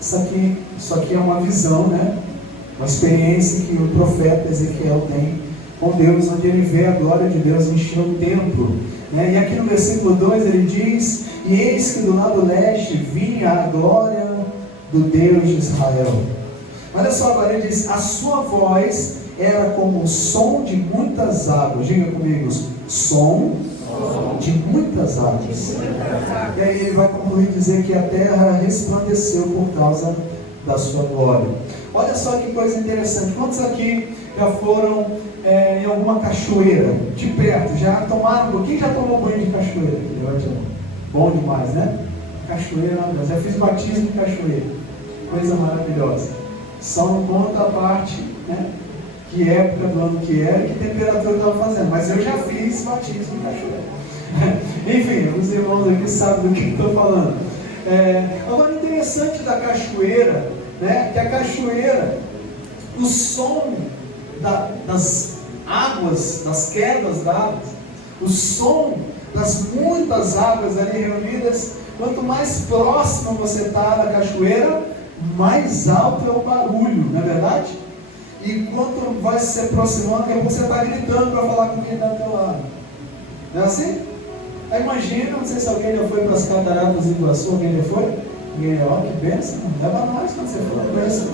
Isso aqui é uma visão, né? Uma experiência que o profeta Ezequiel tem com Deus, onde ele vê a glória de Deus encher o templo, né? E aqui no versículo 2 ele diz: e eis que do lado leste vinha a glória do Deus de Israel. Olha só, agora ele diz: a sua voz era como o som de muitas águas. Diga comigo: som de muitas águas. E aí ele vai concluir dizer que a terra resplandeceu por causa da sua glória. Olha só que coisa interessante. Quantos aqui já foram em alguma cachoeira de perto? Já tomaram? Quem já tomou banho de cachoeira? Bom demais, né? Cachoeira, já fiz batismo de cachoeira, coisa maravilhosa. Só não conta a parte, né? Que época do ano que era, que temperatura estava fazendo, mas eu já fiz batismo de cachoeira. Enfim, os irmãos aqui sabem do que estou falando. Agora, interessante da cachoeira, né? Que a cachoeira, o som das águas, das quedas d'água, o som das muitas águas ali reunidas, quanto mais próximo você está da cachoeira, mais alto é o barulho, não é verdade? E quanto vai se aproximando, você está gritando para falar com quem está ao teu lado. Não é assim? Aí imagina, não sei se alguém já foi para as cataratas do Iguaçu, alguém já foi? Ninguém, ó, que bênção, leva nós quando você for, bênção.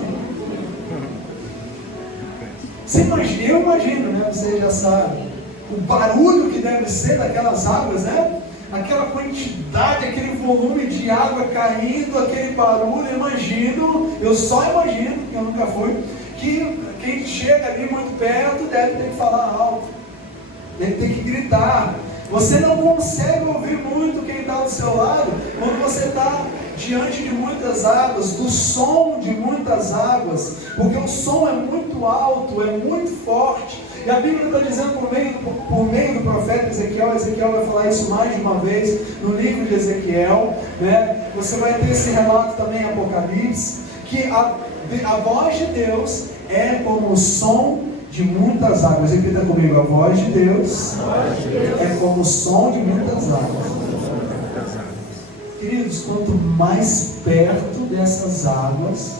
Você imagina, eu imagino, né? Você já sabe o barulho que deve ser daquelas águas, né? Aquela quantidade, aquele volume de água caindo, aquele barulho, eu só imagino, porque eu nunca fui, que quem chega ali muito perto deve ter que falar alto, deve ter que gritar. Você não consegue ouvir muito quem está do seu lado quando você está diante de muitas águas, do som de muitas águas, porque o som é muito alto, é muito forte. E a Bíblia está dizendo por meio do profeta Ezequiel vai falar isso mais de uma vez no livro de Ezequiel, né? Você vai ter esse relato também em Apocalipse, que a voz de Deus é como o som de muitas águas. Repita comigo: a voz de Deus é como o som de muitas águas. Queridos, quanto mais perto dessas águas,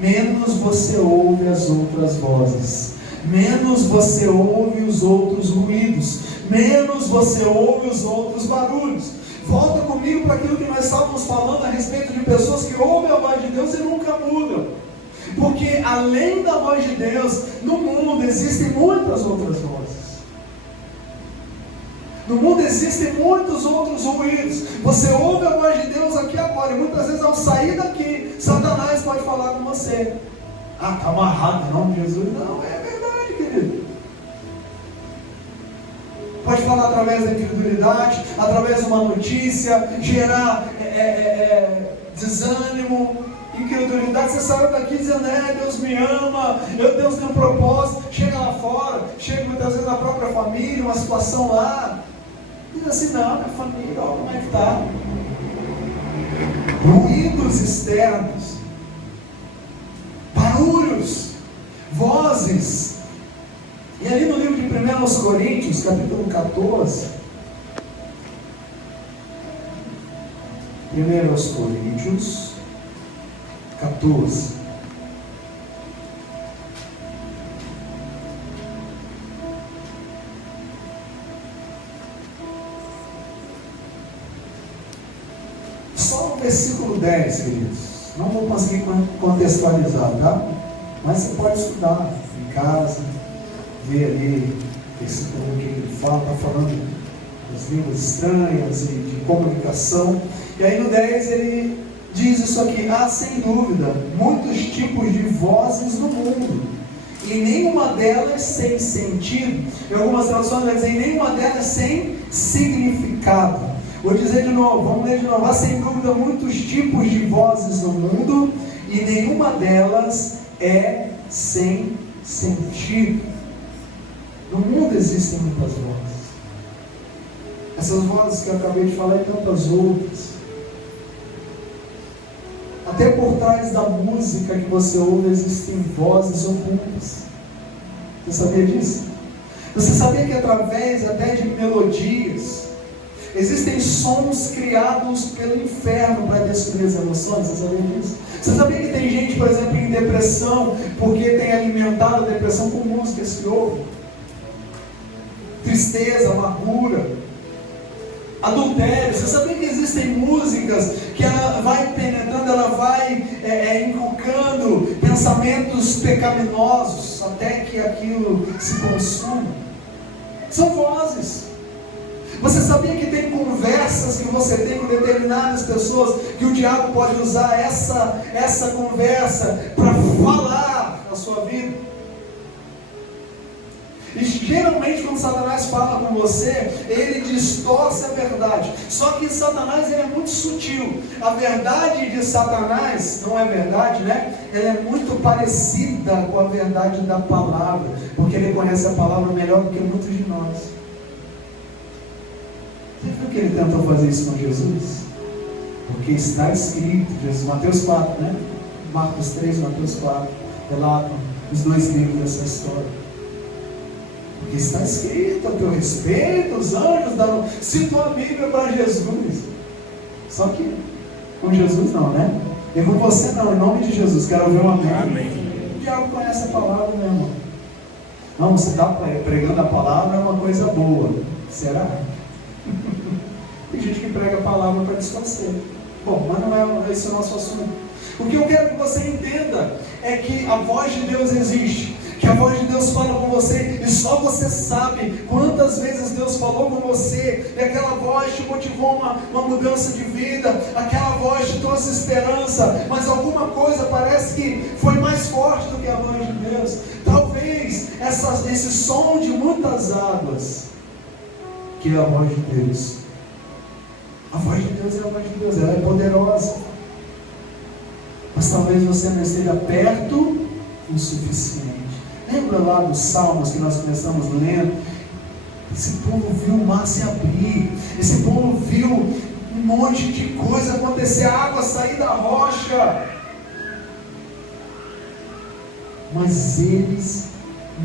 menos você ouve as outras vozes, menos você ouve os outros ruídos, menos você ouve os outros barulhos. Volta comigo para aquilo que nós estávamos falando a respeito de pessoas que ouvem a voz de Deus e nunca mudam. Porque além da voz de Deus, no mundo existem muitas outras vozes. No mundo existem muitos outros ruídos. Você ouve a voz de Deus aqui agora, e muitas vezes ao sair daqui, Satanás pode falar com você: ah, está amarrado em nome de Jesus. Não, é verdade, querido. Pode falar através da incredulidade, através de uma notícia, gerar desânimo, incredulidade. Você saiu daqui dizendo: Deus me ama, Deus tem um propósito. Chega lá fora, chega muitas vezes na própria família, uma situação lá, diz assim: não, minha família, olha como é que está. Ruídos externos, barulhos, vozes. E ali no livro de 1 Coríntios, capítulo 14, 1 Coríntios 14, só o versículo 10, queridos. Não vou conseguir contextualizar, tá? Mas você pode estudar em casa, ver ali o que ele fala. Está falando das línguas estranhas e de comunicação. E aí no 10 ele diz isso aqui: há sem dúvida muitos tipos de vozes no mundo, e nenhuma delas sem sentido. Em algumas traduções vai dizer: nenhuma delas sem significado. Vou dizer de novo, vamos ler de novo: há sem dúvida muitos tipos de vozes no mundo, e nenhuma delas é sem sentido. No mundo existem muitas vozes. Essas vozes que eu acabei de falar e tantas outras. Até por trás da música que você ouve existem vozes ocultas. Você sabia disso? Você sabia que através até de melodias, Existem sons criados pelo inferno para destruir as emoções. Você sabia disso? Você sabia que tem gente, por exemplo, em depressão, porque tem alimentado a depressão com músicas que ouvem? Tristeza, amargura, adultério. Você sabia que existem músicas que ela vai penetrando, ela vai inculcando pensamentos pecaminosos até que aquilo se consuma? São vozes. Você sabia que tem conversas que você tem com determinadas pessoas, que o diabo pode usar essa conversa para falar na sua vida? E geralmente quando Satanás fala com você, ele distorce a verdade. Só que Satanás, ele é muito sutil. A verdade de Satanás não é verdade, né? Ela é muito parecida com a verdade da palavra, porque ele conhece a palavra melhor do que muitos de nós. Você viu que ele tentou fazer isso com Jesus? Porque está escrito, Jesus, Mateus 4, né? Marcos 3, Mateus 4, relatam os dois livros dessa história. Porque está escrito a teu respeito, os anjos davam. Citou a Bíblia para Jesus. Só que com Jesus não, né? E com você não, em nome de Jesus. Quero ouvir um amém. Amém. O diabo conhece a palavra, meu irmão. Não, você está pregando a palavra é uma coisa boa. Será? Tem gente que prega a palavra para distorcer. Bom, mas não é esse o nosso assunto. O que eu quero que você entenda é que a voz de Deus existe, que a voz de Deus fala com você, e só você sabe quantas vezes Deus falou com você, e aquela voz te motivou uma mudança de vida, aquela voz te trouxe esperança, mas alguma coisa parece que foi mais forte do que a voz de Deus. Talvez esse som de muitas águas, que é a voz de Deus. A voz de Deus é a voz de Deus, ela é poderosa. Mas talvez você não esteja perto o suficiente. Lembra lá dos Salmos que nós começamos lendo? Esse povo viu o mar se abrir. Esse povo viu um monte de coisa acontecer, a água sair da rocha. Mas eles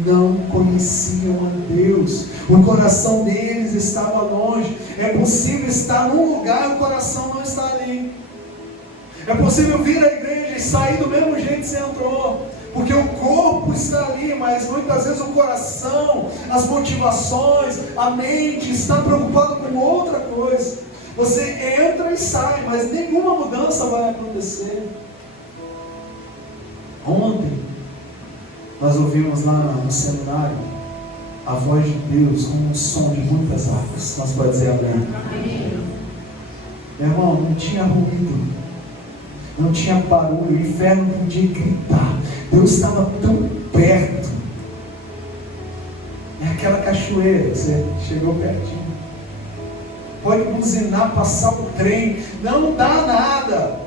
não conheciam a Deus. O coração deles estava longe. É possível estar num lugar e o coração não está ali. É possível vir à igreja e sair do mesmo jeito que você entrou, porque o corpo está ali, mas muitas vezes o coração, as motivações, a mente está preocupado com outra coisa. Você entra e sai, mas nenhuma mudança vai acontecer. Ontem nós ouvimos lá no seminário a voz de Deus como um som de muitas águas. Nós podemos dizer amém? Amém. Meu irmão, não tinha ruído, não tinha barulho, o inferno podia gritar. Deus estava tão perto. É aquela cachoeira, você chegou pertinho. Pode buzinar, passar o trem, não dá nada.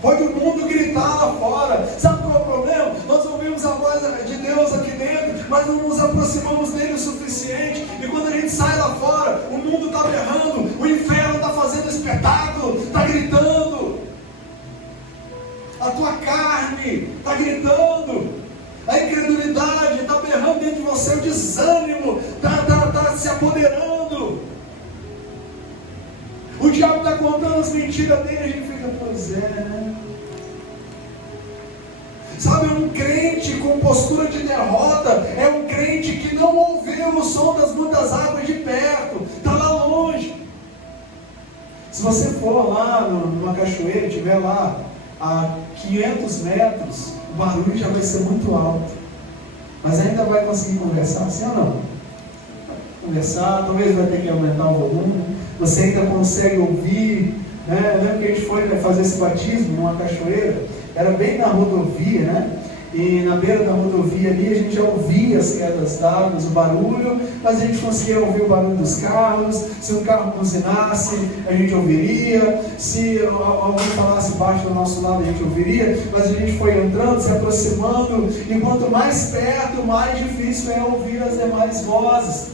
Pode o mundo gritar lá fora. Sabe qual é o problema? Nós ouvimos a voz de Deus aqui dentro, mas não nos aproximamos dele o suficiente. E quando a gente sai lá fora, o mundo está berrando, o inferno está fazendo espetáculo, está gritando. A tua carne está gritando, a incredulidade está berrando dentro de você, o desânimo está se apoderando, o diabo está contando as mentiras dele, a gente fica, pois é, né? Sabe, um crente com postura de derrota é um crente que não ouviu o som das muitas águas de perto, está lá longe. Se você for lá numa cachoeira, estiver lá a 500 metros, o barulho já vai ser muito alto, mas ainda vai conseguir conversar, sim ou não? Conversar, talvez vai ter que aumentar o volume, você ainda consegue ouvir, né? Eu lembro que a gente foi fazer esse batismo numa cachoeira, era bem na rodovia, né? E na beira da rodovia ali a gente já ouvia as quedas d'água, o barulho, mas a gente conseguia ouvir o barulho dos carros. Se um carro buzinasse, a gente ouviria. Se alguém falasse baixo do nosso lado, a gente ouviria. Mas a gente foi entrando, se aproximando, e quanto mais perto, mais difícil é ouvir as demais vozes.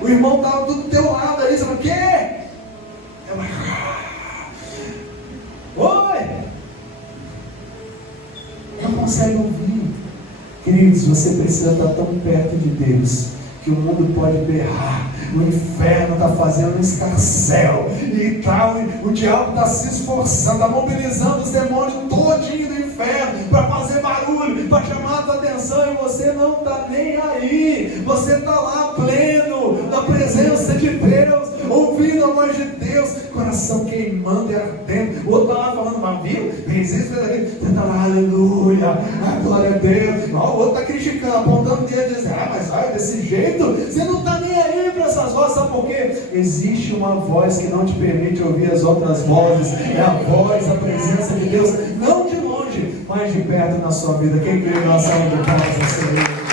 O irmão estava do teu lado ali, você falou, o quê? Oi! Não consegue ouvir. Queridos, você precisa estar tão perto de Deus que o mundo pode berrar, o inferno está fazendo um escarcéu, e tal, o diabo está se esforçando, está mobilizando os demônios todinho do inferno para fazer barulho, para chamar a tua atenção, e você não está nem aí. Você está lá pleno da presença de Deus, ouvindo a voz de Deus, coração queimando e ardendo. O outro está lá falando, mas viu? Fez isso, fez aquilo. Você está lá, aleluia, glória a Deus. O outro está criticando, apontando o dedo, dizendo, mas vai desse jeito, você não está nem aí para essas vozes. Sabe por quê? Existe uma voz que não te permite ouvir as outras vozes. É a voz, a presença de Deus, não de longe, mas de perto na sua vida. Quem crê, nós somos de paz, Senhor.